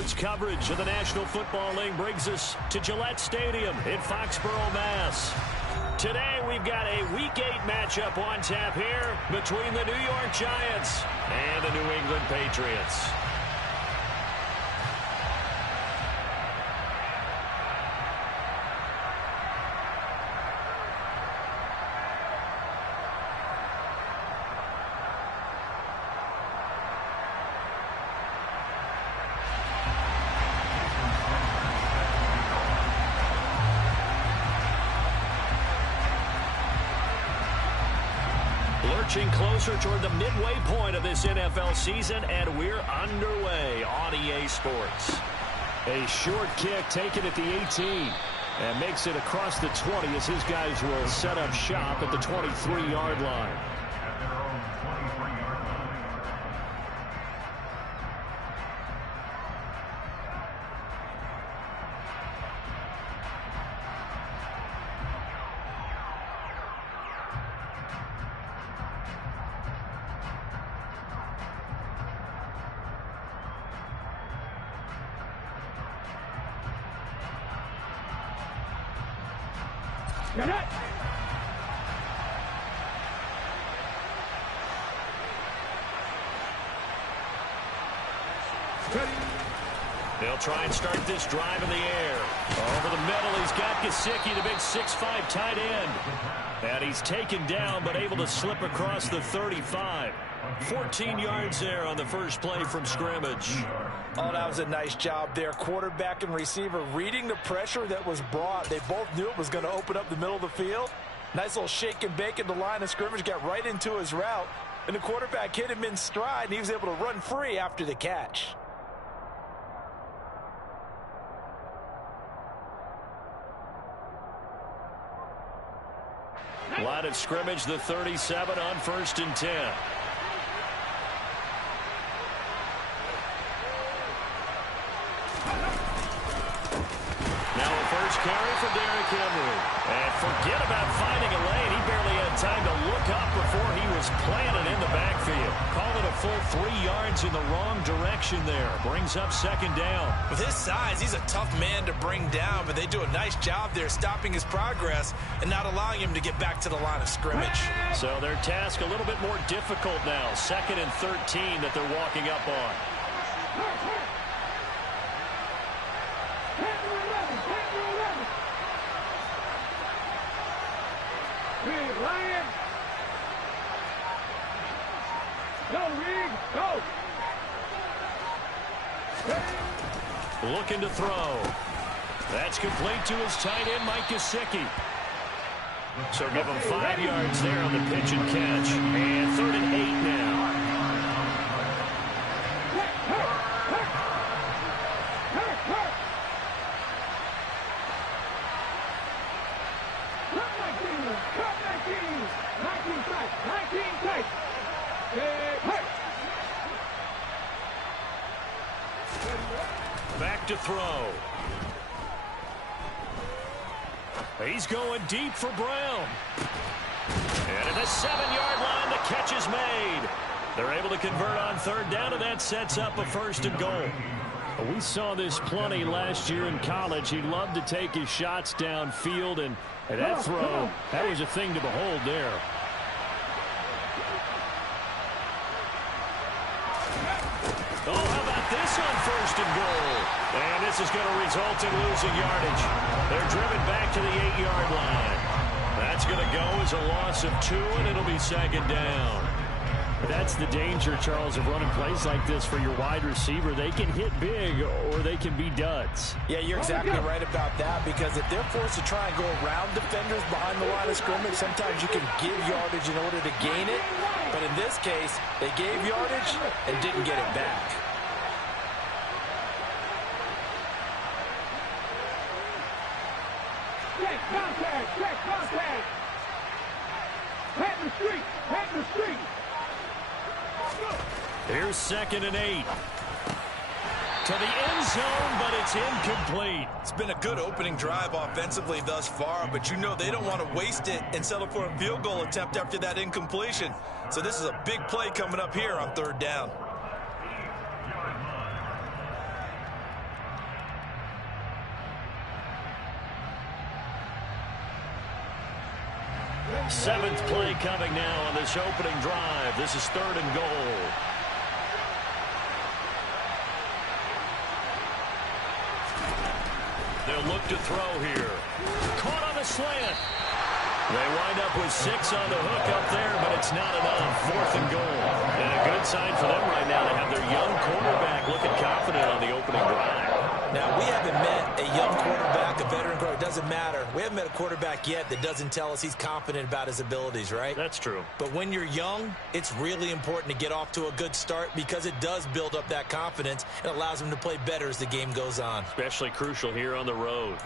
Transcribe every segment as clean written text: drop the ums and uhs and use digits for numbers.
Sports coverage of the National Football League brings us to Gillette Stadium in Foxborough, Mass. Today we've got a Week 8 matchup on tap here between the New York Giants and the New England Patriots. Lurching closer toward the midway point of this NFL season, and we're underway on EA Sports. A short kick taken at the 18 and makes it across the 20 as his guys will set up shop at the 23-yard line. They'll try and start this drive in the air. Over the middle, he's got Gesicki, the big 6'5" tight end. And he's taken down, but able to slip across the 35. 14 yards there on the first play from scrimmage. Oh, that was a nice job there. Quarterback and receiver reading the pressure that was brought. They both knew it was going to open up the middle of the field. Nice little shake and bake at the line of scrimmage, got right into his route. And the quarterback hit him in stride, and he was able to run free after the catch. Line of scrimmage, the 37 on 1st and 10. Now a first carry for Derrick Henry. And forget about finding a lane. He barely had time to look up before he was planted in the backfield. Call it a full 3 yards in the wrong direction there. Brings up 2nd down. With his size, he's a tough man to bring down, but they do a nice job there stopping his progress and not allowing him to get back to the line of scrimmage. So their task a little bit more difficult now. 2nd and 13 that they're walking up on. Looking to throw. That's complete to his tight end, Mike Gesicki. So give him 5 yards there on the pitch and catch. And 3rd and 8 now. Back to throw. He's going deep for Brown. And at the 7-yard line, the catch is made. They're able to convert on 3rd down, and that sets up a 1st and goal. We saw this plenty last year in college. He loved to take his shots downfield, and that throw, that was a thing to behold there. Oh, how about this on 1st and goal? And this is going to result in losing yardage. They're driven back to the 8-yard line. That's going to go as a loss of 2, and it'll be 2nd down. That's the danger, Charles, of running plays like this for your wide receiver. They can hit big or they can be duds. Yeah, you're exactly right about that, because if they're forced to try and go around defenders behind the line of scrimmage, sometimes you can give yardage in order to gain it. But in this case, they gave yardage and didn't get it back. Check contact, check contact. Pat the street, pat the street. Here's 2nd and 8. To the end zone, but it's incomplete. It's been a good opening drive offensively thus far, but you know they don't want to waste it and settle for a field goal attempt after that incompletion. So this is a big play coming up here on 3rd down. Seventh play coming now on this opening drive. This is 3rd and goal. They'll look to throw here. Caught on a slant. They wind up with 6 on the hook up there, but it's not enough. 4th and goal. And a good sign for them right now to have their young quarterback looking confident on the opening drive. Now, we haven't met a young quarterback, a veteran quarterback. It doesn't matter. We haven't met a quarterback yet that doesn't tell us he's confident about his abilities, right? That's true. But when you're young, it's really important to get off to a good start because it does build up that confidence and allows him to play better as the game goes on. Especially crucial here on the road.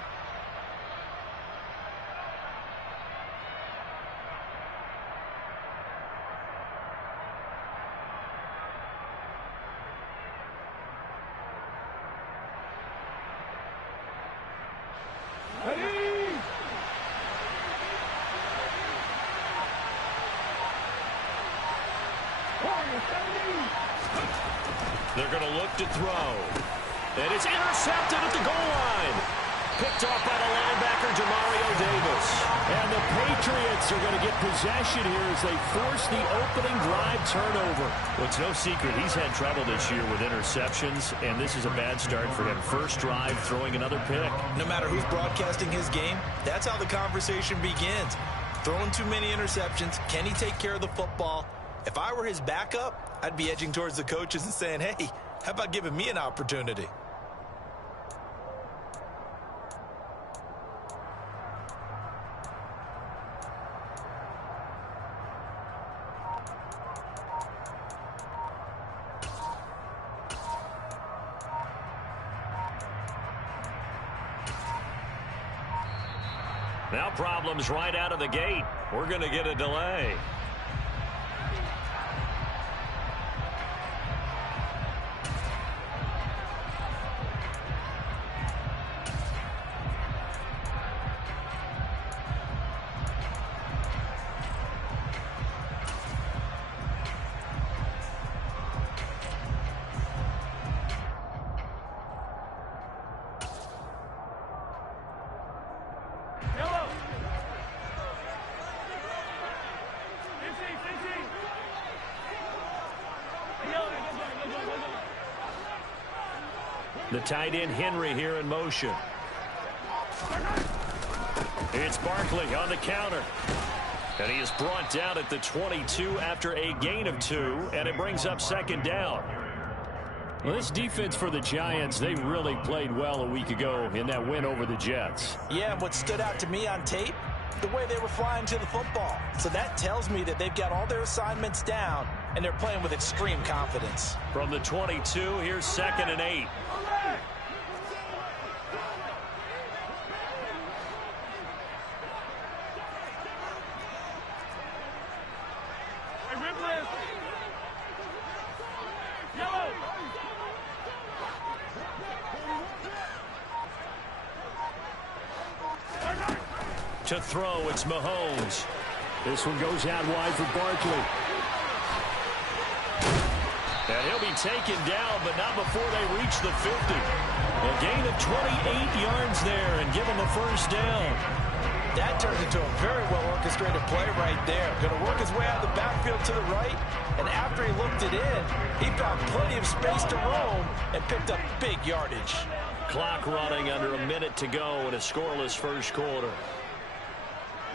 They're going to look to throw. And it's intercepted at the goal line. Picked off by the linebacker, Demario Davis. And the Patriots are going to get possession here as they force the opening drive turnover. Well, it's no secret he's had trouble this year with interceptions, and this is a bad start for him. First drive, throwing another pick. No matter who's broadcasting his game, that's how the conversation begins. Throwing too many interceptions. Can he take care of the football? If I were his backup, I'd be edging towards the coaches and saying, hey, how about giving me an opportunity? Now problems right out of the gate. We're going to get a delay. The tight end Henry here in motion. It's Barkley on the counter. And he is brought down at the 22 after a gain of 2, and it brings up 2nd down. Well, this defense for the Giants, they really played well a week ago in that win over the Jets. Yeah, what stood out to me on tape, the way they were flying to the football. So that tells me that they've got all their assignments down, and they're playing with extreme confidence. From the 22, here's 2nd and 8. To throw, it's Mahomes. This one goes out wide for Barkley. And he'll be taken down, but not before they reach the 50. A gain of 28 yards there and give him a 1st down. That turns into a very well-orchestrated play right there. Going to work his way out of the backfield to the right, and after he looked it in, he found plenty of space to roam and picked up big yardage. Clock running under a minute to go in a scoreless first quarter.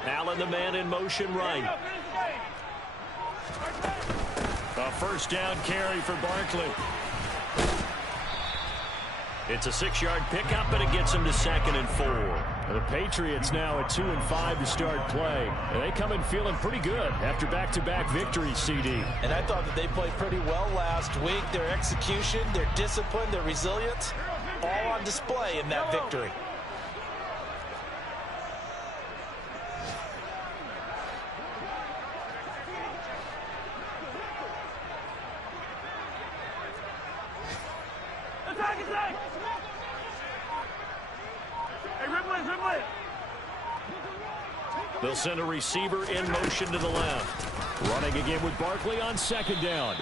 Allen, the man in motion right. A 1st down carry for Barkley. It's a 6-yard pickup, and it gets him to 2nd and 4. The Patriots now at 2-5 to start play. And they come in feeling pretty good after back-to-back victories, CD. And I thought that they played pretty well last week. Their execution, their discipline, their resilience, all on display in that victory. They'll send a receiver in motion to the left. Running again with Barkley on 2nd down.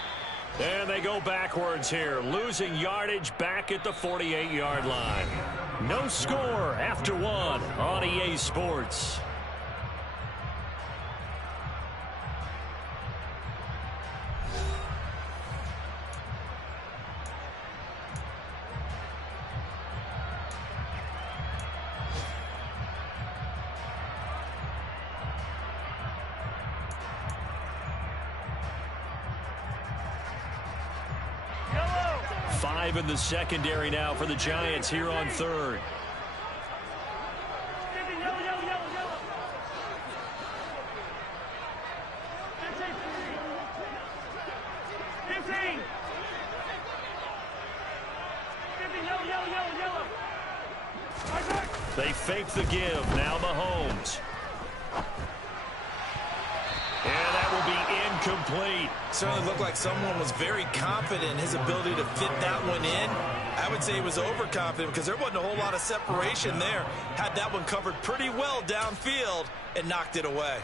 And they go backwards here, losing yardage back at the 48-yard line. No score after 1 on EA Sports. 5 in the secondary now for the Giants here on third. They fake the give. Now Mahomes. And that will be incomplete. Certainly looked like someone was very confident in his ability to fit that one in. I would say he was overconfident because there wasn't a whole lot of separation there. Had that one covered pretty well downfield and knocked it away.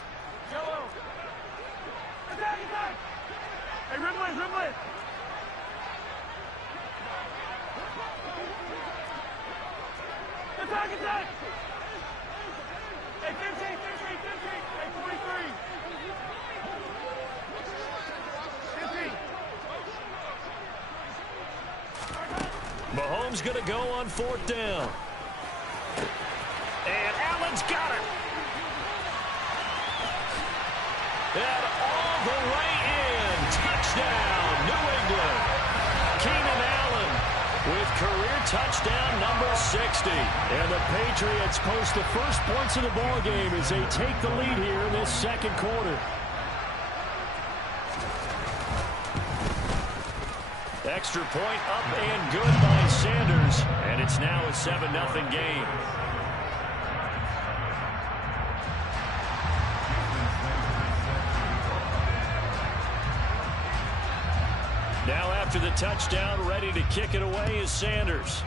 Hey, Ridley. Attack! Hey, 15, hey, 43. 15. Mahomes going to go on 4th down. And Allen's got it. And all the way in. Touchdown, New England. Keenan Allen with career touchdown number 60. And the Patriots post the first points of the ball game as they take the lead here in this second quarter. Extra point up and good by Sanders. And it's now a 7-0 game. Now after the touchdown, ready to kick it away is Sanders.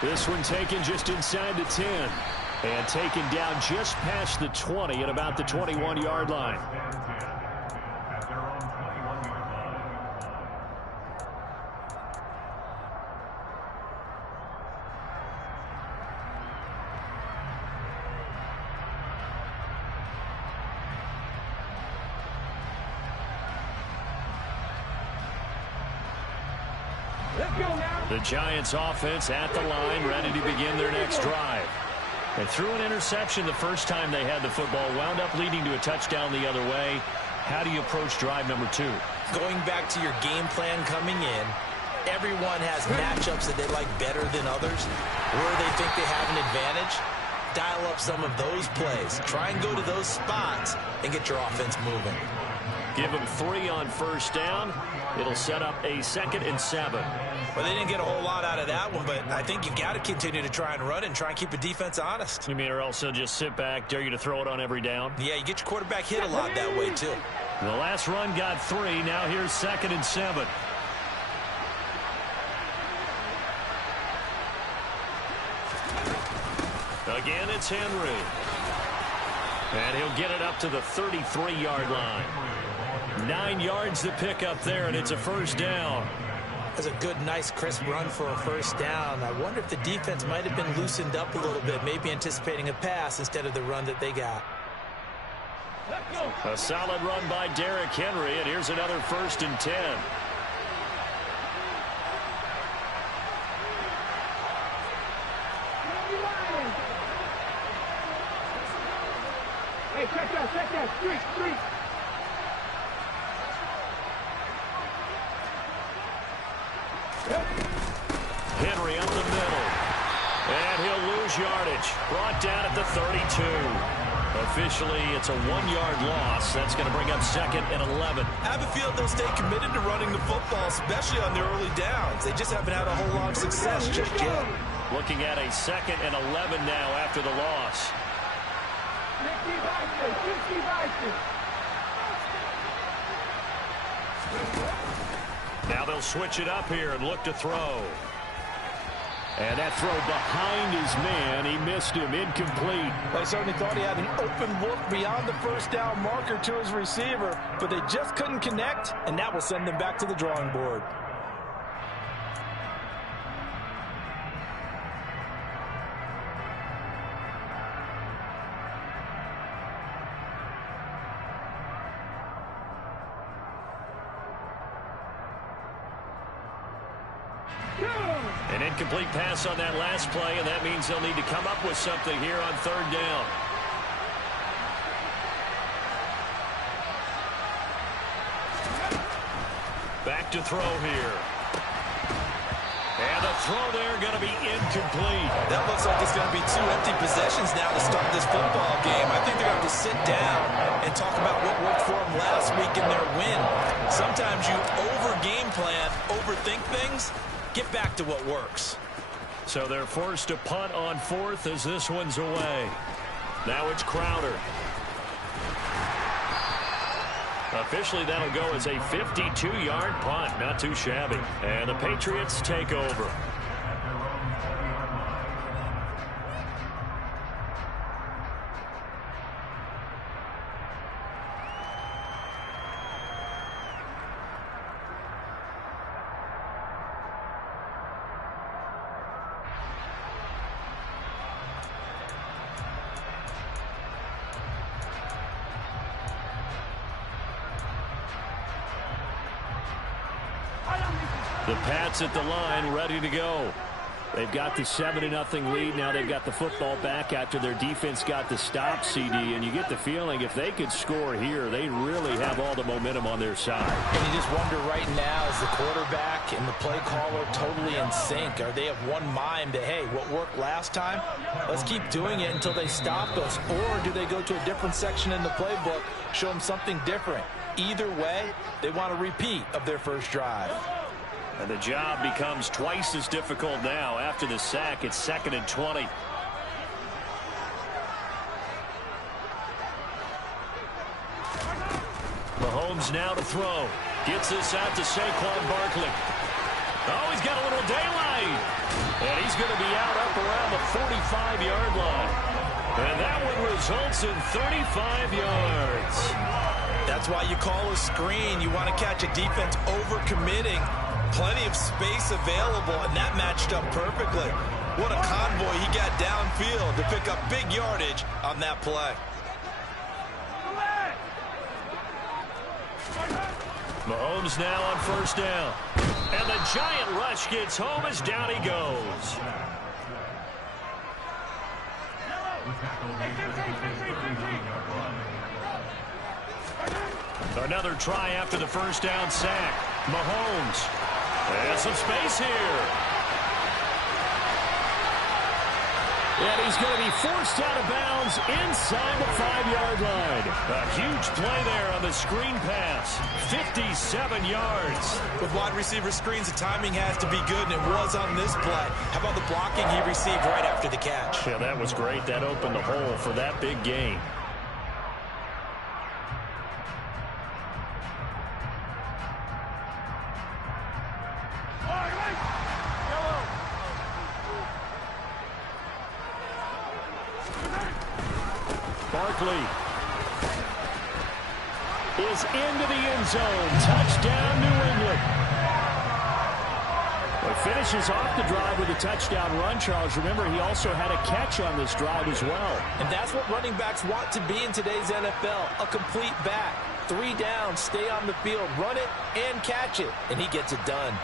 This one taken just inside the 10. And taken down just past the 20 at about the 21-yard line. The Giants offense at the line, ready to begin their next drive. They threw an interception the first time they had the football, wound up leading to a touchdown the other way. How do you approach drive number 2? Going back to your game plan coming in, everyone has matchups that they like better than others, where they think they have an advantage. Dial up some of those plays. Try and go to those spots and get your offense moving. Give them 3 on 1st down. It'll set up a 2nd and 7. Well, they didn't get a whole lot out of that one, but I think you've got to continue to try and run and try and keep the defense honest. You mean, or else they'll just sit back, dare you to throw it on every down? Yeah, you get your quarterback hit a lot that way, too. The last run got 3. Now here's 2nd and 7. Again, it's Henry. And he'll get it up to the 33-yard line. 9 yards to pick up there, and it's a 1st down. That's a good, nice, crisp run for a 1st down. I wonder if the defense might have been loosened up a little bit, maybe anticipating a pass instead of the run that they got. A solid run by Derrick Henry, and here's another 1st and 10. Hey, check that, street. Henry up the middle. And he'll lose yardage. Brought down at the 32. Officially, it's a 1-yard loss. That's going to bring up 2nd and 11. I have a feeling they'll stay committed to running the football, especially on their early downs. They just haven't had a whole lot of success just yet. Looking at a 2nd and 11 now after the loss. Now they'll switch it up here and look to throw. And that throw behind his man, he missed him, incomplete. Well, he certainly thought he had an open look beyond the 1st down marker to his receiver, but they just couldn't connect, and that will send them back to the drawing board. An incomplete pass on that last play, and that means they'll need to come up with something here on 3rd down. to throw here. And the throw there going to be incomplete. That looks like it's going to be 2 empty possessions now to start this football game. I think they're going to have to sit down and talk about what worked for them last week in their win. Sometimes you over-game plan, overthink things. Get back to what works. So they're forced to punt on 4th as this one's away. Now it's Crowder. Officially, that'll go as a 52-yard punt. Not too shabby. And the Patriots take over. The Pats at the line, ready to go. They've got the 7-0 lead. Now they've got the football back after their defense got the stop, CD. And you get the feeling if they could score here, they really have all the momentum on their side. And you just wonder right now, is the quarterback and the play caller totally in sync? Are they of one mind that, hey, what worked last time, let's keep doing it until they stop us? Or do they go to a different section in the playbook, show them something different? Either way, they want a repeat of their first drive. And the job becomes twice as difficult now. After the sack, it's 2nd and 20. Mahomes now to throw. Gets this out to Saquon Barkley. Oh, he's got a little daylight. And he's going to be out up around the 45-yard line. And that one results in 35 yards. That's why you call a screen. You want to catch a defense over-committing. Plenty of space available, and that matched up perfectly. What a convoy he got downfield to pick up big yardage on that play. Mahomes now on 1st down. And the giant rush gets home as down he goes. Another try after the 1st down sack. Mahomes. And some space here. And he's going to be forced out of bounds inside the 5-yard line. A huge play there on the screen pass. 57 yards. With wide receiver screens, the timing has to be good, and it was on this play. How about the blocking he received right after the catch? Yeah, that was great. That opened the hole for that big gain. Barkley is into the end zone. Touchdown, New England. Well, finishes off the drive with a touchdown run, Charles. Remember, he also had a catch on this drive as well. And that's what running backs want to be in today's NFL, a complete back. 3 downs, stay on the field, run it, and catch it. And he gets it done.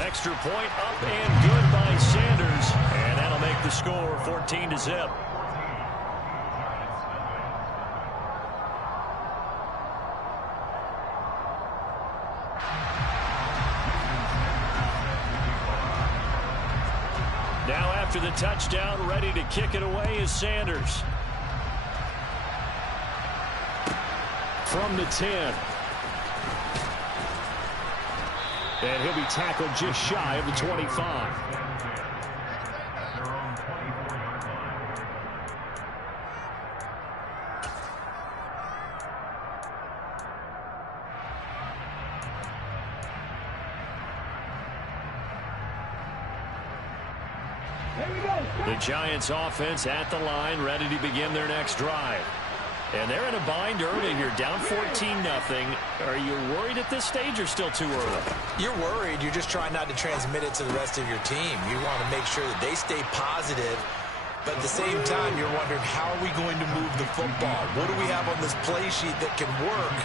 Extra point up and good by Sanders. And that'll make the score 14-0. Now after the touchdown, ready to kick it away is Sanders. From the 10. And he'll be tackled just shy of the 25. The Giants offense at the line, ready to begin their next drive. And they're in a bind early here, down 14-0. Are you worried at this stage or still too early? You're worried. You're just trying not to transmit it to the rest of your team. You want to make sure that they stay positive But at the same time, you're wondering, how are we going to move the football? What do we have on this play sheet that can work?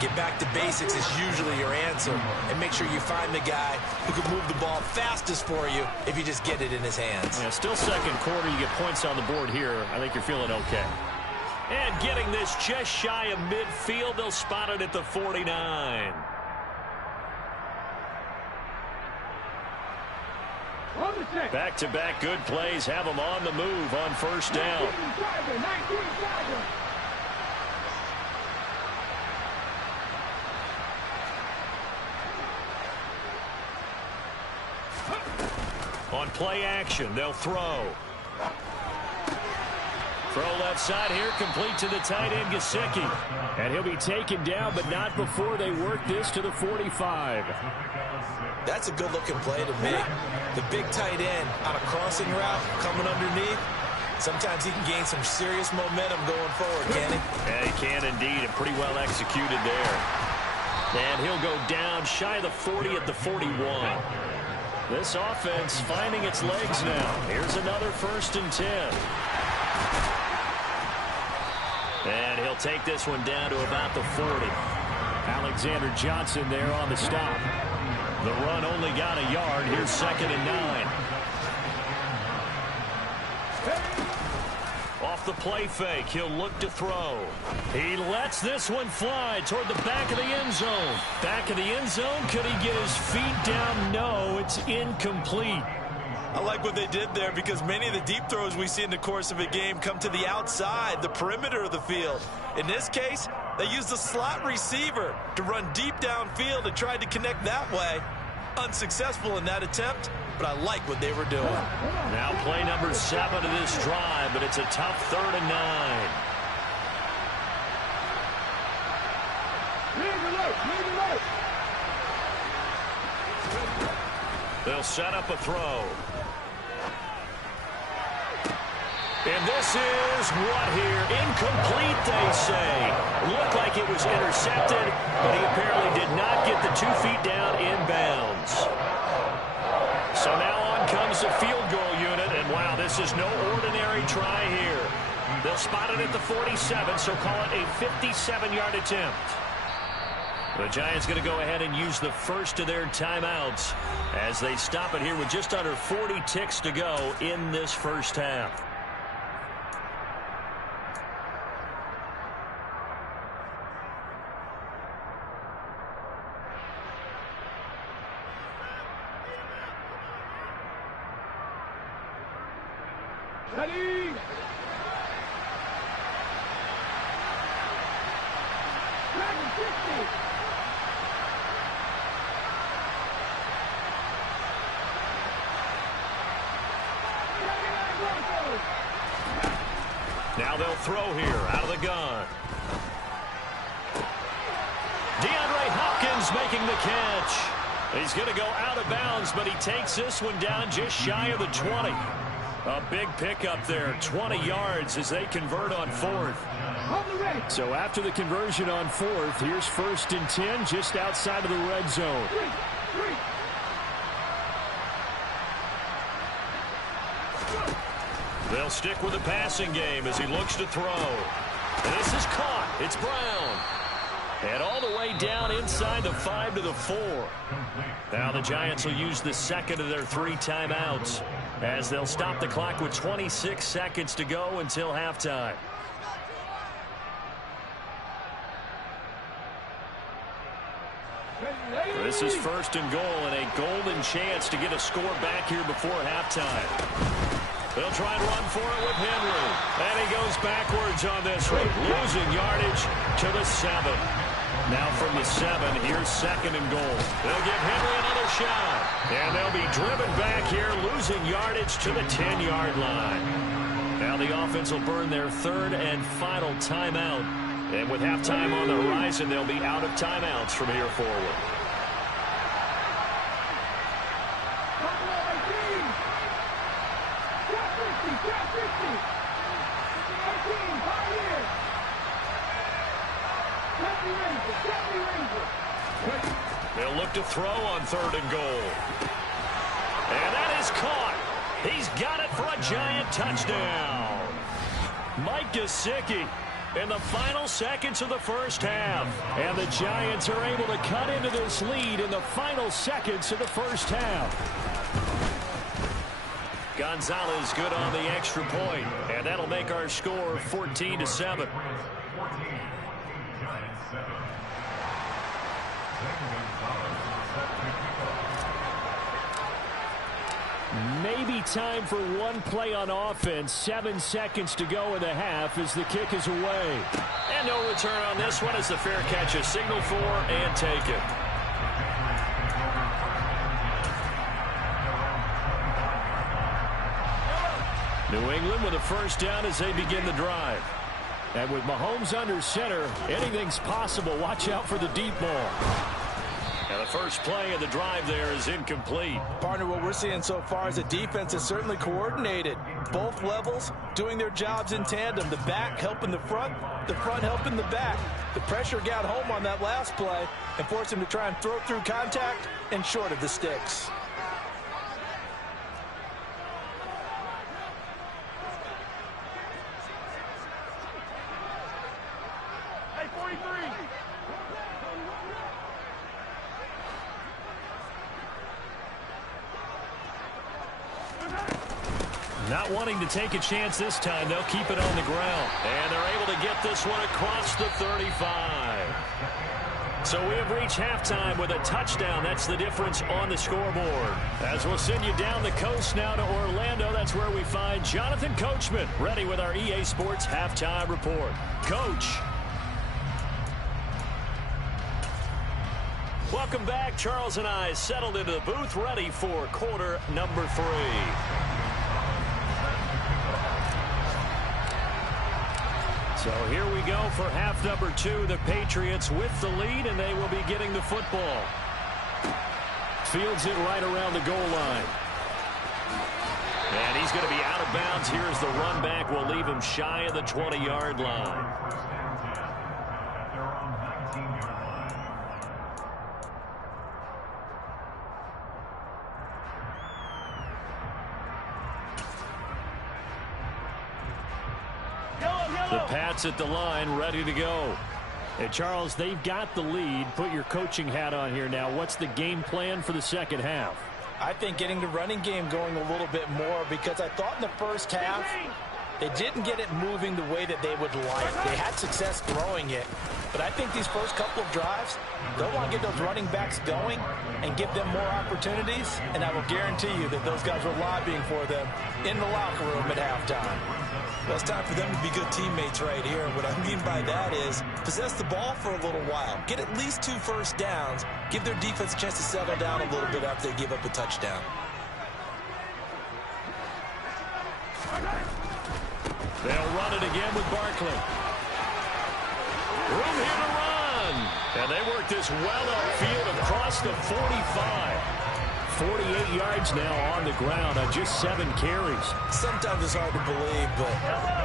Get back to basics is usually your answer. And make sure you find the guy who can move the ball fastest for you if you just get it in his hands. Yeah, still second quarter. You get points on the board here. I think you're feeling okay. And getting this just shy of midfield. They'll spot it at the 49. Back-to-back good plays have them on the move on first down. On play action, they'll throw. Throw left side here, complete to the tight end, Gesicki. And he'll be taken down, but not before they work this to the 45. That's a good-looking play to me. The big tight end on a crossing route coming underneath. Sometimes he can gain some serious momentum going forward, can he? Yeah, he can indeed, and pretty well executed there. And he'll go down shy of the 40 at the 41. This offense finding its legs now. Here's another 1st and 10. And he'll take this one down to about the 40. Alexander Johnson there on the stop. The run only got a yard. Here's 2nd and 9. Off the play fake, he'll look to throw. He lets this one fly toward the back of the end zone. Back of the end zone, could he get his feet down? No, it's incomplete. I like what they did there, because many of the deep throws we see in the course of a game come to the outside, the perimeter of the field. In this case, they used the slot receiver to run deep downfield and tried to connect that way. Unsuccessful in that attempt, but I like what they were doing. Now play number 7 of this drive, but it's a tough 3rd and 9. They'll set up a throw. And this is what here? Incomplete, they say. Looked like it was intercepted, but he apparently did not get the 2 feet down inbounds. So now on comes the field goal unit, and wow, this is no ordinary try here. They'll spot it at the 47, so call it a 57-yard attempt. The Giants going to go ahead and use the first of their timeouts as they stop it here with just under 40 ticks to go in this first half. Ready? Now they'll throw here out of the gun. DeAndre Hopkins making the catch. He's going to go out of bounds, but he takes this one down just shy of the 20. A big pickup there, 20 yards as they convert on 4th. So after the conversion on 4th, here's 1st and 10 just outside of the red zone. They'll stick with the passing game as he looks to throw. And this is caught. It's Brown. And all the way down inside the 5 to the 4. Now the Giants will use the 2nd of their 3 timeouts as they'll stop the clock with 26 seconds to go until halftime. This is 1st and goal and a golden chance to get a score back here before halftime. They'll try and run for it with Henry. And he goes backwards on this one, losing yardage to the 7. Now from the 7, here's 2nd and goal. They'll give Henry another shot. And they'll be driven back here, losing yardage to the 10-yard line. Now the offense will burn their 3rd and final timeout. And with halftime on the horizon, they'll be out of timeouts from here forward. They'll look to throw on 3rd and goal. And that is caught. He's got it for a Giant touchdown. Mike Gesicki in the final seconds of the first half. And the Giants are able to cut into this lead in the final seconds of the first half. Gonzalez good on the extra point, and that'll make our score 14-7. Maybe time for one play on offense. 7 seconds to go in the half as the kick is away. And no return on this one as the fair catch is signaled for and taken. New England with a first down as they begin the drive. And with Mahomes under center, anything's possible. Watch out for the deep ball. And the first play of the drive there is incomplete. Partner, what we're seeing so far is the defense is certainly coordinated. Both levels doing their jobs in tandem. The back helping the front helping the back. The pressure got home on that last play and forced him to try and throw through contact and short of the sticks. Not wanting to take a chance this time, they'll keep it on the ground. And they're able to get this one across the 35. So we have reached halftime with a touchdown. That's the difference on the scoreboard. As we'll send you down the coast now to Orlando, that's where we find Jonathan Coachman, ready with our EA Sports Halftime Report. Coach. Welcome back. Charles and I settled into the booth, ready for quarter number 3. So here we go for half number 2. The Patriots with the lead, and they will be getting the football. Fields it right around the goal line. And he's going to be out of bounds. Here's the run back. We'll leave him shy of the 20-yard line. The Pats at the line, ready to go. Hey, Charles, they've got the lead. Put your coaching hat on here now. What's the game plan for the second half? I think getting the running game going a little bit more, because I thought in the first half they didn't get it moving the way that they would like. They had success throwing it. But I think these first couple of drives, they'll want to get those running backs going and give them more opportunities. And I will guarantee you that those guys were lobbying for them in the locker room at halftime. Well, it's time for them to be good teammates right here. And what I mean by that is possess the ball for a little while. Get at least 2 first downs. Give their defense a chance to settle down a little bit after they give up a touchdown. They'll run it again with Barkley. Room here to run. And they work this well upfield across the 45. 48 yards now on the ground on just 7 carries. Sometimes it's hard to believe, but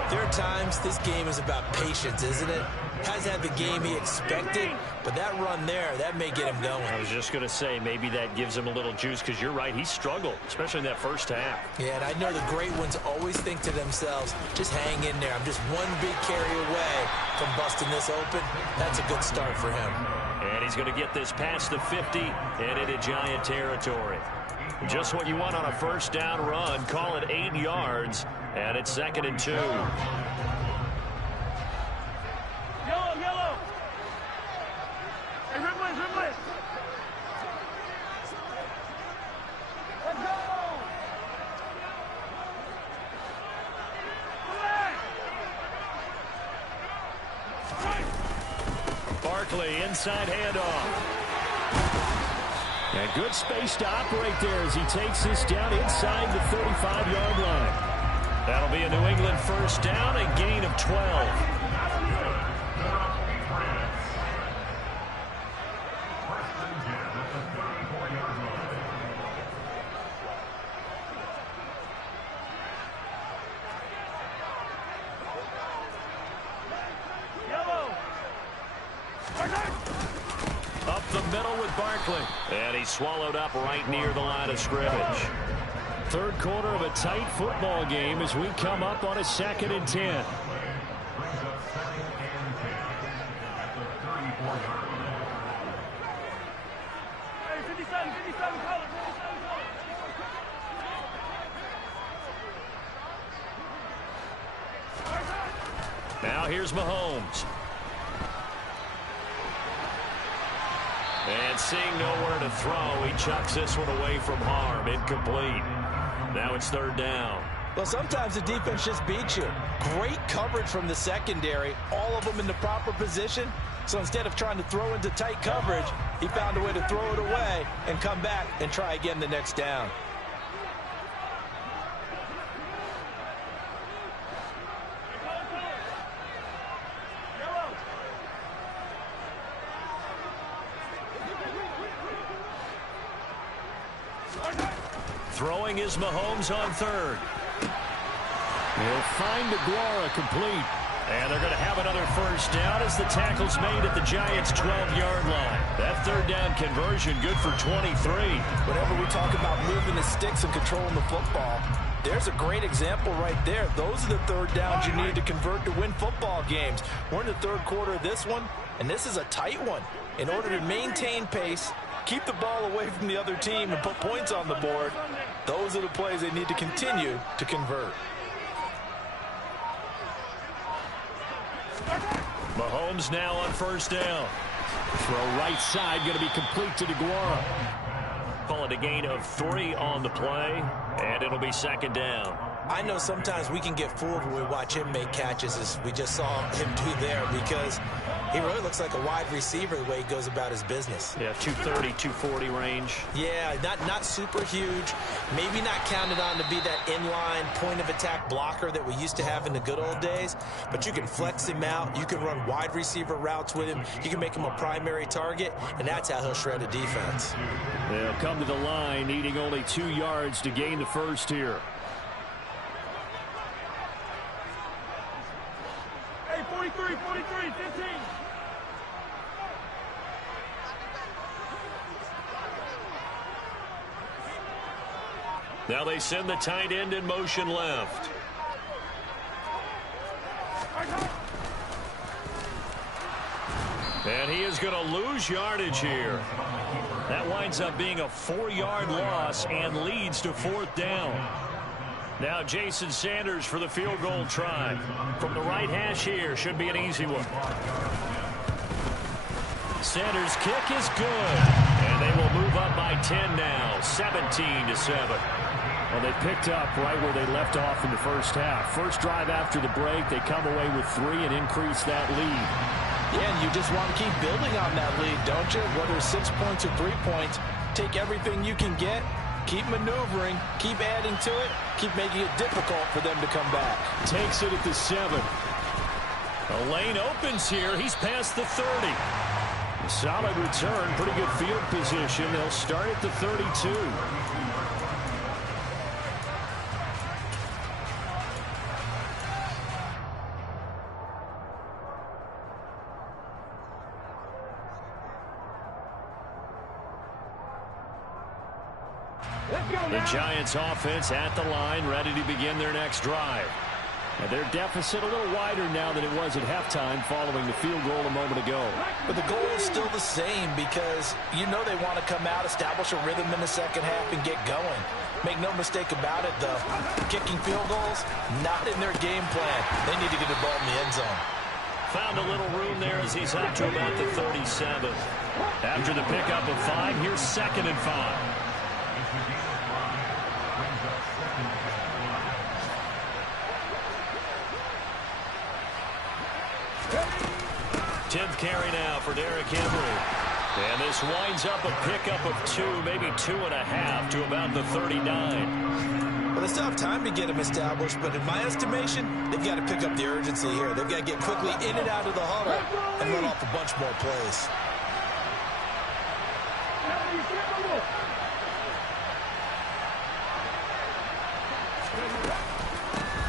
there are times this game is about patience, isn't it? Has had the game he expected, but that run there, that may get him going. I was just going to say, maybe that gives him a little juice, because you're right, he struggled, especially in that first half. Yeah, and I know the great ones always think to themselves, just hang in there. I'm just one big carry away from busting this open. That's a good start for him. And he's going to get this past the 50 and into Giant territory. Just what you want on a first down run. Call it 8 yards, and it's 2nd and 2. Yellow. Hey, Ridley. Let's go. Barkley, inside handoff. And good space to operate there as he takes this down inside the 35-yard line. That'll be a New England first down, a gain of 12. Up the middle with Barkley. And he's swallowed up right near the line of scrimmage. Third quarter of a tight football game as we come up on a 2nd and 10. Now here's Mahomes. And seeing nowhere to throw, he chucks this one away from harm. Incomplete. Now it's 3rd down. Well, sometimes the defense just beats you. Great coverage from the secondary. All of them in the proper position. So instead of trying to throw into tight coverage, he found a way to throw it away and come back and try again the next down. Throwing is Mahomes on 3rd. He'll find DeGuara complete. And they're going to have another 1st down as the tackle's made at the Giants' 12-yard line. That 3rd down conversion good for 23. Whenever we talk about moving the sticks and controlling the football, there's a great example right there. Those are the 3rd downs you need to convert to win football games. We're in the 3rd quarter of this one, and this is a tight one. In order to maintain pace, keep the ball away from the other team, and put points on the board, those are the plays they need to continue to convert. Mahomes now on 1st down. Throw right side, going to be complete to DeGuara. Call it a gain of 3 on the play, and it'll be 2nd down. I know sometimes we can get fooled when we watch him make catches, as we just saw him do there, because he really looks like a wide receiver the way he goes about his business. Yeah, 230, 240 range. Yeah, not super huge. Maybe not counted on to be that inline point-of-attack blocker that we used to have in the good old days, but you can flex him out. You can run wide receiver routes with him. You can make him a primary target, and that's how he'll shred a defense. They'll come to the line, needing only 2 yards to gain the 1st here. Hey, 43, 15. Now they send the tight end in motion left. And he is going to lose yardage here. That winds up being a 4-yard loss and leads to 4th down. Now Jason Sanders for the field goal try. From the right hash here, should be an easy one. Sanders' kick is good. And they will move up by 10 now, 17-7. Well, they picked up right where they left off in the 1st half. First drive after the break, they come away with 3 and increase that lead. Yeah, and you just want to keep building on that lead, don't you? Whether it's 6 points or 3 points, take everything you can get, keep maneuvering, keep adding to it, keep making it difficult for them to come back. Takes it at the 7. The lane opens here. He's past the 30. Solid return, pretty good field position. They'll start at the 32. The Giants offense at the line, ready to begin their next drive. And their deficit a little wider now than it was at halftime following the field goal a moment ago. But the goal is still the same, because you know they want to come out, establish a rhythm in the 2nd half, and get going. Make no mistake about it, though. Kicking field goals, not in their game plan. They need to get the ball in the end zone. Found a little room there as he's up to about the 37. After the pickup of 5, here's 2nd and 5. 10th carry now for Derrick Henry. And this winds up a pickup of 2, maybe 2.5 to about the 39. Well, they still have time to get him established, but in my estimation, they've got to pick up the urgency here. They've got to get quickly in and out of the huddle and run off a bunch more plays.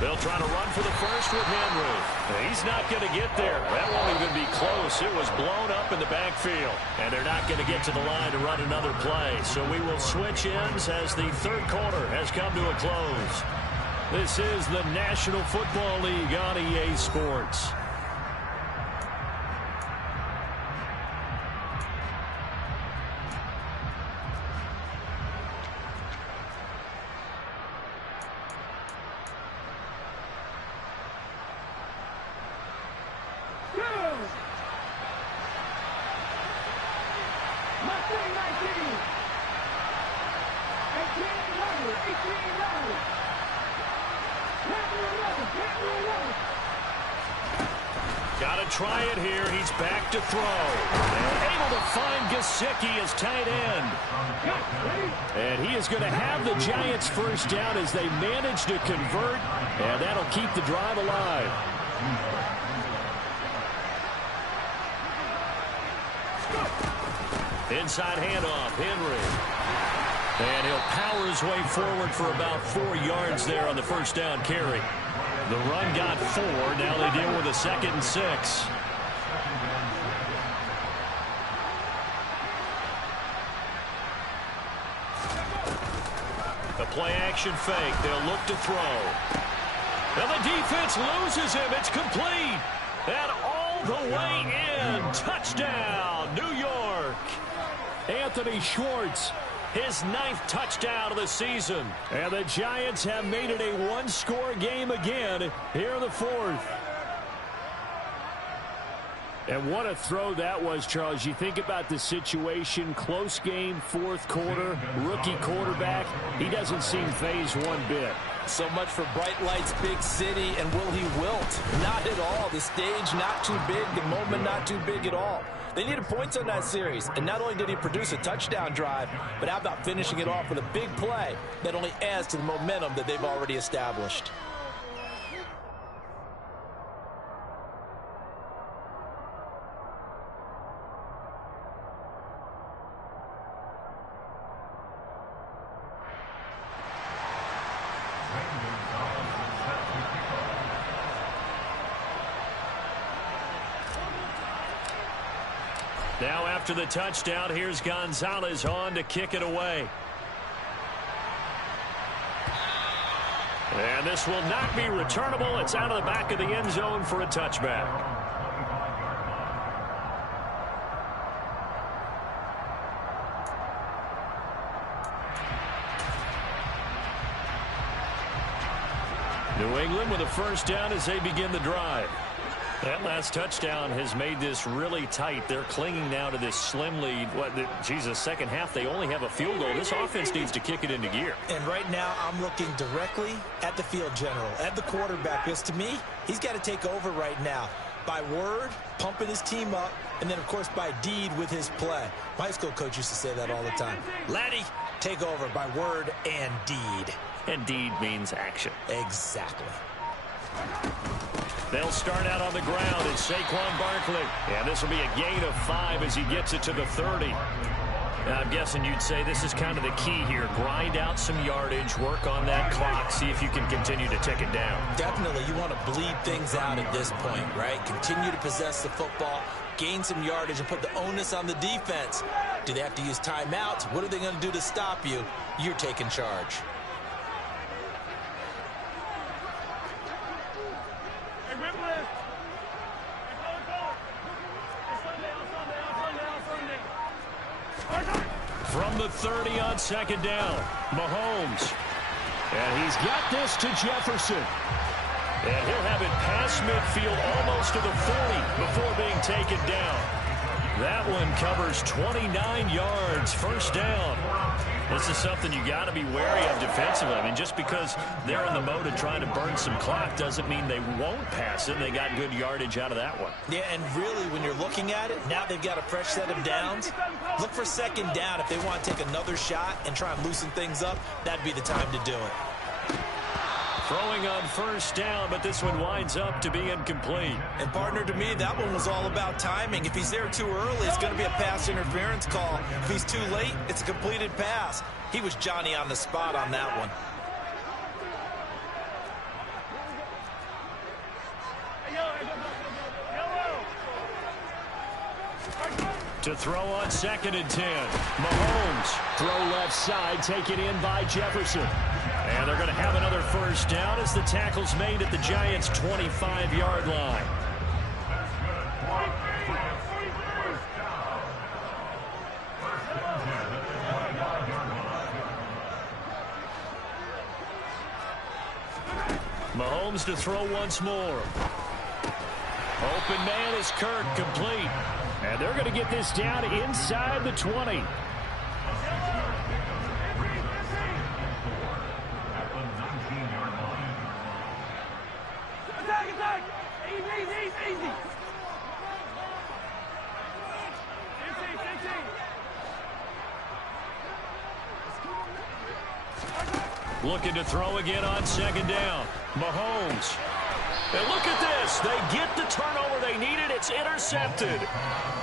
They'll try to run for the first with Henry. He's not going to get there. That won't even be close. It was blown up in the backfield. And they're not going to get to the line to run another play. So we will switch ends as the third quarter has come to a close. This is the National Football League on EA Sports. Got to try it here. He's back to throw. And able to find Gesicki as tight end. And he is going to have the Giants first down as they manage to convert. And that'll keep the drive alive. Inside handoff, Henry. And he'll power his way forward for about 4 yards there on the first down carry. The run got 4. Now they deal with a 2nd and 6. The play action fake. They'll look to throw. Now the defense loses him. It's complete. And all the way in. Touchdown, New York. Anthony Schwartz, his 9th touchdown of the season. And the Giants have made it a one-score game again here in the 4th. And what a throw that was, Charles. You think about the situation, close game, 4th quarter, rookie quarterback. He doesn't seem phased one bit. So much for bright lights, big city, and will he wilt? Not at all. The stage not too big, the moment not too big at all. They needed points on that series, and not only did he produce a touchdown drive, but how about finishing it off with a big play that only adds to the momentum that they've already established. Now after the touchdown, here's Gonzalez on to kick it away. And this will not be returnable. It's out of the back of the end zone for a touchback. New England with a first down as they begin the drive. That last touchdown has made this really tight. They're clinging now to this slim lead. Jesus, second half, they only have a field goal. This offense needs to kick it into gear. And right now, I'm looking directly at the field general, at the quarterback, because to me, he's got to take over right now. By word, pumping his team up, and then, of course, by deed with his play. My high school coach used to say that all the time. Laddie, take over by word and deed. And deed means action. Exactly. They'll start out on the ground. It's Saquon Barkley. And this will be a gain of 5 as he gets it to the 30. Now, I'm guessing you'd say this is kind of the key here. Grind out some yardage, work on that clock, see if you can continue to tick it down. Definitely. You want to bleed things out at this point, right? Continue to possess the football, gain some yardage, and put the onus on the defense. Do they have to use timeouts? What are they going to do to stop you? You're taking charge. From the 30 on second down, Mahomes. And he's got this to Jefferson. And he'll have it past midfield almost to the 40 before being taken down. That one covers 29 yards, first down. This is something you got to be wary of defensively. I mean, just because they're in the mode of trying to burn some clock doesn't mean they won't pass it. They got good yardage out of that one. Yeah, and really, when you're looking at it, now they've got a fresh set of downs. Look for second down if they want to take another shot and try and loosen things up. That'd be the time to do it. Throwing on first down, but this one winds up to be incomplete. And, partner, to me, that one was all about timing. If he's there too early, it's going to be a pass interference call. If he's too late, it's a completed pass. He was Johnny on the spot on that one. To throw on 2nd and 10. Mahomes. Throw left side, taken in by Jefferson. And they're going to have another first down as the tackle's made at the Giants' 25-yard line. Mahomes to throw once more. Open man is Kirk, complete. And they're going to get this down inside the 20. Easy. Looking to throw again on 2nd down. Mahomes. And look at this. They get the turnover they needed. It's intercepted.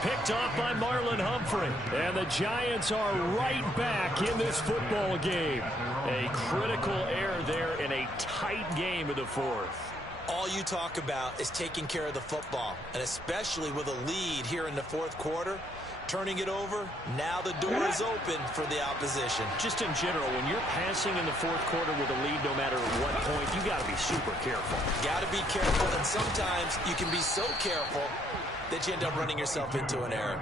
Picked off by Marlon Humphrey. And the Giants are right back in this football game. A critical error there in a tight game of the 4th. All you talk about is taking care of the football, and especially with a lead here in the 4th quarter. Turning it over, now the door is open for the opposition. Just in general, when you're passing in the 4th quarter with a lead, no matter at what point, you got to be super careful. Got to be careful, and sometimes you can be so careful that you end up running yourself into an error.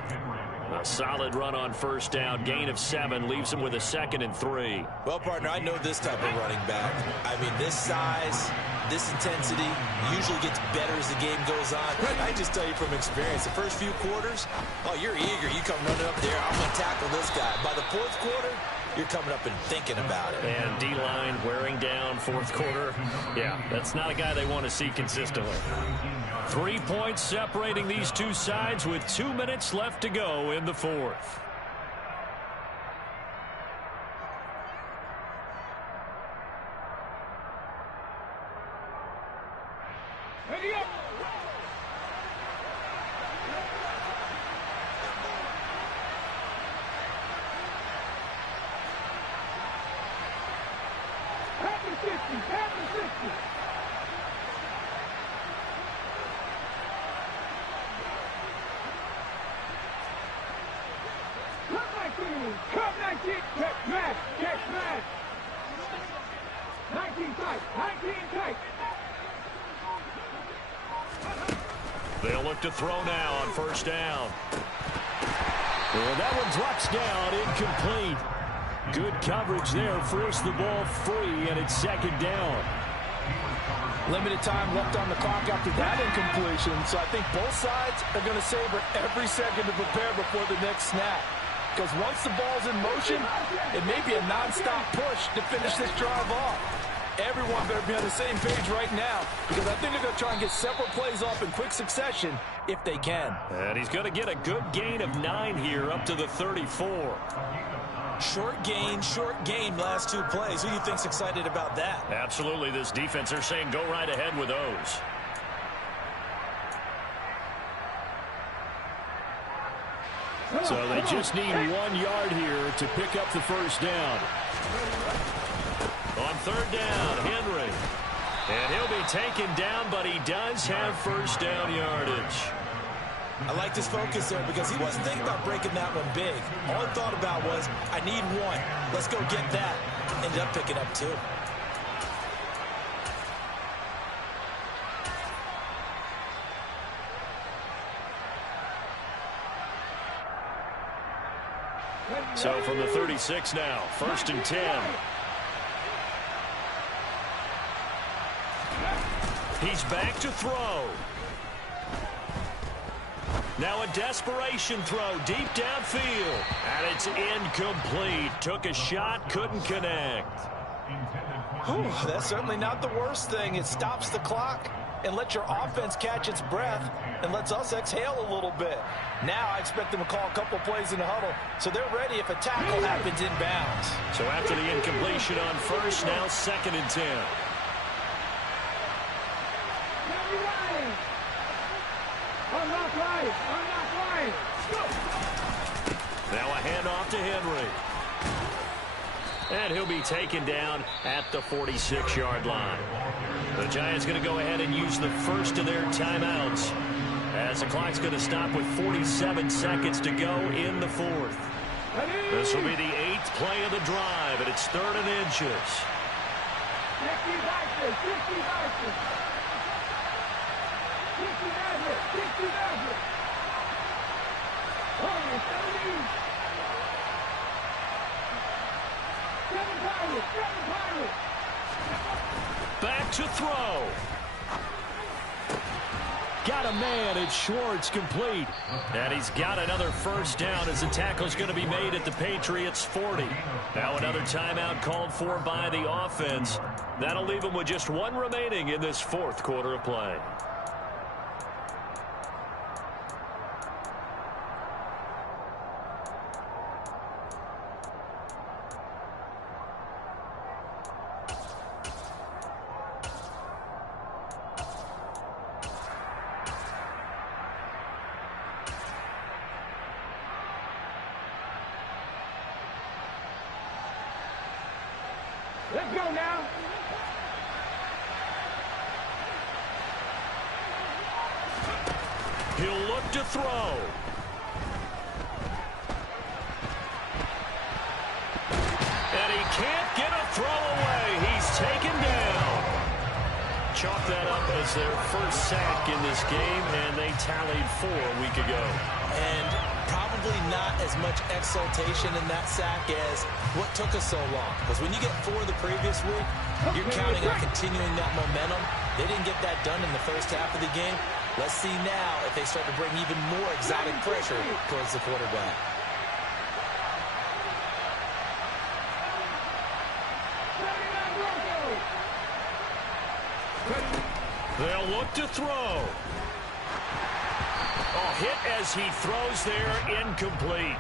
A solid run on 1st down, gain of 7, leaves him with a 2nd and 3. Well, partner, I know this type of running back. I mean, this size, this intensity usually gets better as the game goes on. I just tell you from experience, the first few quarters, oh, you're eager. You come running up there, I'm going to tackle this guy. By the 4th quarter, you're coming up and thinking about it. And D-line wearing down 4th quarter. Yeah, that's not a guy they want to see consistently. 3 points separating these two sides with 2 minutes left to go in the 4th. Ready up. Pass the 60. Come 19. Catch match. 19 tight. They'll look to throw now on 1st down. And that one drops down, incomplete. Good coverage there, forced the ball free, and it's 2nd down. Limited time left on the clock after that incompletion, so I think both sides are going to savor every second to prepare before the next snap. Because once the ball's in motion, it may be a non-stop push to finish this drive off. Everyone better be on the same page right now, because I think they're going to try and get several plays off in quick succession if they can. And he's going to get a good gain of 9 here up to the 34. Short gain, last 2 plays. Who do you think's excited about that? Absolutely, this defense, they're saying go right ahead with those. So they just need 1 yard here to pick up the 1st down. On 3rd down, Henry. And he'll be taken down, but he does have 1st down yardage. I like his focus there because he wasn't thinking about breaking that one big. All he thought about was, I need 1. Let's go get that. Ended up picking up 2. So from the 36 now, 1st and 10. He's back to throw. Now a desperation throw deep downfield. And it's incomplete. Took a shot, couldn't connect. Whew, that's certainly not the worst thing. It stops the clock and lets your offense catch its breath and lets us exhale a little bit. Now I expect them to call a couple plays in the huddle so they're ready if a tackle happens inbounds. So after the incompletion on 1st, now 2nd and 10. Now a handoff to Henry. And he'll be taken down at the 46-yard line. The Giants going to go ahead and use the first of their timeouts As the clock's going to stop with 47 seconds to go in the fourth. This will be the 8th play of the drive, and it's 3rd and inches. 60 Back to throw. Got a man, it's Schwartz, complete. And he's got another first down as the tackle's going to be made at the Patriots' 40. Now another timeout called for by the offense. That'll leave them with just one remaining in this 4th quarter of play. Let's go now. He'll look to throw. And he can't get a throw away. He's taken down. Chalk that up as their first sack in this game, and they tallied 4 a week ago. And probably not as much exultation in that sack as what took us so long. Because when you get 4 the previous week, you're counting on continuing that momentum. They didn't get that done in the first half of the game. Let's see now if they start to bring even more exotic pressure towards the quarterback. They'll look to throw. Oh, hit as he throws there, incomplete.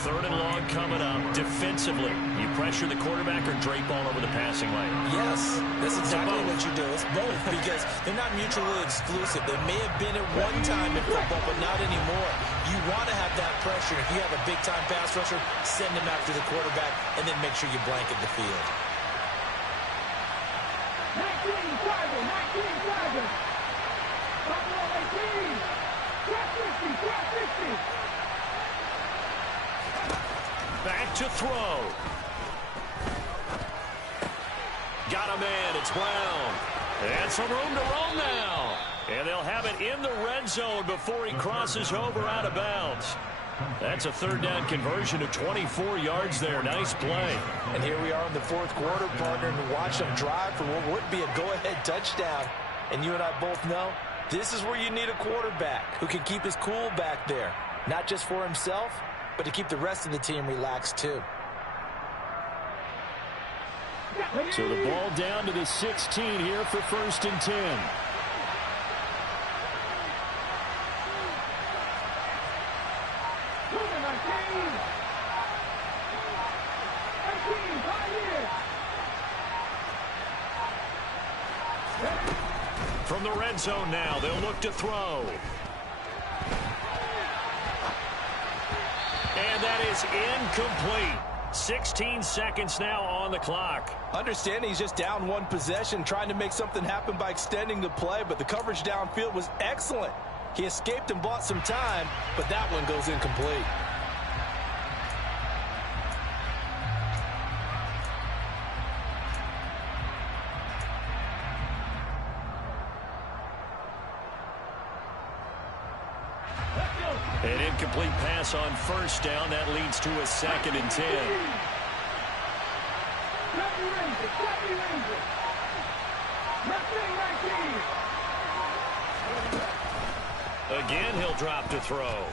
3rd and long coming up. Defensively, you pressure the quarterback or drape all over the passing lane? Yes, that's exactly what you do. It's both because they're not mutually exclusive. They may have been at one time in football, but not anymore. You want to have that pressure. If you have a big-time pass rusher, send him after the quarterback, and then make sure you blanket the field. 19 Tigers. Buffalo 18. 12-60. Back to throw. Got a man. It's Brown. And some room to roam now. And they'll have it in the red zone before he crosses over out of bounds. That's a 3rd down conversion of 24 yards there. Nice play. And here we are in the 4th quarter, partner, and watch them drive for what would be a go-ahead touchdown. And you and I both know this is where you need a quarterback who can keep his cool back there. Not just for himself, but to keep the rest of the team relaxed too. So the ball down to the 16 here for 1st and 10. From the red zone now, they'll look to throw. And that is incomplete. 16 seconds now on the clock. Understanding he's just down 1 possession, trying to make something happen by extending the play, but the coverage downfield was excellent. He escaped and bought some time, but that one goes incomplete. An incomplete pass on 1st down. That leads to a 2nd and 10. Again, he'll drop to throw.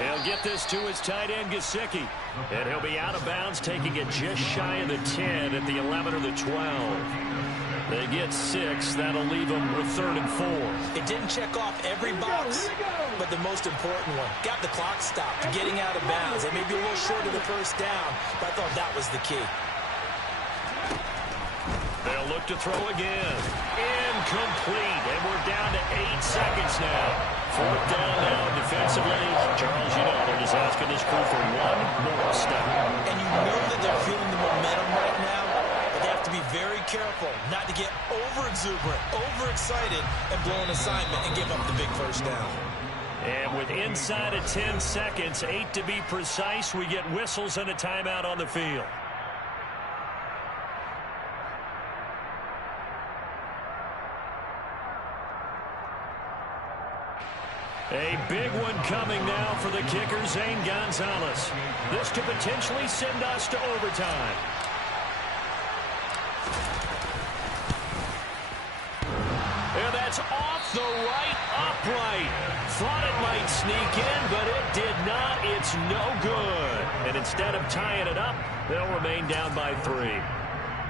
He'll get this to his tight end, Gesicki. And he'll be out of bounds, taking it just shy of the 10 at the 11 or the 12. They get 6. That'll leave them with 3rd and 4. It didn't check off every box, but the most important one. Got the clock stopped, getting out of bounds. They may be a little short of the 1st down, but I thought that was the key. They'll look to throw again. Incomplete. And we're down to 8 seconds now. 4th down now defensively. Charles, you know, they're just asking this crew for one more step. And you know that they're feeling the momentum right now, but they have to be very careful not to get over-exuberant, over-excited, and blow an assignment and give up the big first down. And with inside of 10 seconds, 8 to be precise, we get whistles and a timeout on the field. A big one coming now for the kicker, Zane Gonzalez. This to potentially send us to overtime. And that's off the right upright. Thought it might sneak in, but it did not. It's no good. And instead of tying it up, they'll remain down by 3.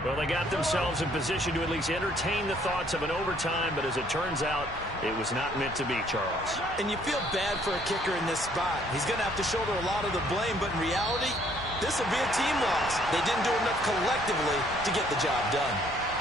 Well, they got themselves in position to at least entertain the thoughts of an overtime, but as it turns out, it was not meant to be, Charles. And you feel bad for a kicker in this spot. He's going to have to shoulder a lot of the blame, but in reality, this will be a team loss. They didn't do enough collectively to get the job done.